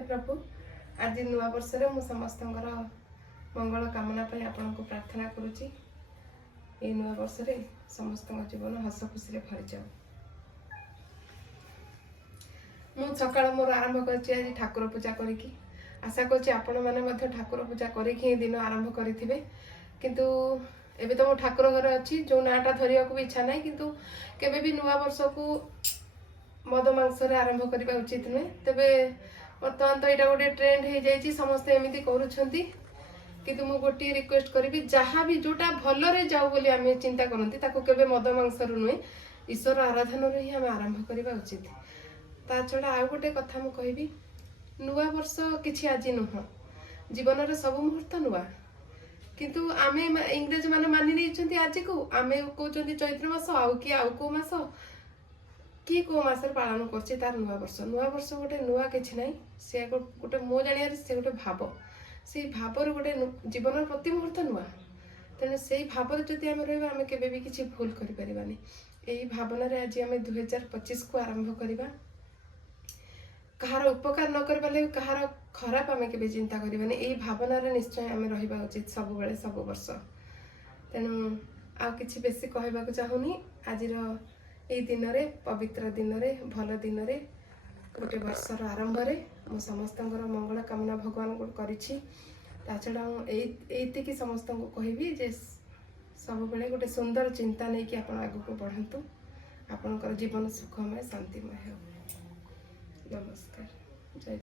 हे प्रभु आज नुआ वर्ष मु समस्त मंगल कामना आपको प्रार्थना करुच्ची ये नुआ वर्ष समस्त जीवन हस खुशी भरी जाऊ। मु सकाळ मोर आरंभ कर ठाकुर पूजा करी आशा कर ठाकुर पूजा करी दिन आरंभ करेंगे किंतु एबे तो मो ठाकुर घर अच्छी जो नाटा धरिया को भी इच्छा ना किंतु केबे भी नुआ वर्ष को मद मांस आरंभ करने उचित नुहे। तेबे बर्तमान तो यहाँ गोटे ट्रेंड हो जाए समस्ते एमती करुँच किंतु मु गोटे रिक्वेस्ट करी जहाँ भी जोटा भलरे जाऊ बोली आम चिंता करती केबे मद मांस नुहे ईश्वर आराधन ही आम आरंभ करने उचित। ता छड़ा आउ गोटे कथा मु कहबी नुआ वर्ष किछि आज नुह जीवन सब मुहूर्त नुआ किंतु आमे इंग्रेज माने मानि नहीं आज को आमे कहते चैत्र मास आउ कि आउ को मास कि को मास पालन करछि तार नुआ वर्ष गोटे नुआ किछि नाही से गोटे मो जानियार से गोटे भाव से भावर गोटे जीवन प्रति मुहूर्त नुआ तेणु से भाव जदि आम रहा आम के किसी भूल करें यही भावना आज आम 2025 को आरंभ करवा कहार उपकार न करवा लगे कहार खराब आम के चिंता करवानी यही भावना निश्चय आम रहा उचित सब बेले सब वर्ष। तेणु आ कि बेसी कहवा चाहूनी आज यही दिन में पवित्र दिन में भल दिन में गोटे वर्षर आरंभ मु समस्त मंगल कामना भगवान को करी छड़ा मुझे समस्त को कहबी जे सब बेले गोटे सुंदर चिंता नहीं कि आप आग को बढ़ातु आपणकर जीवन सुखमय शांतिमय हो। नमस्कार। जय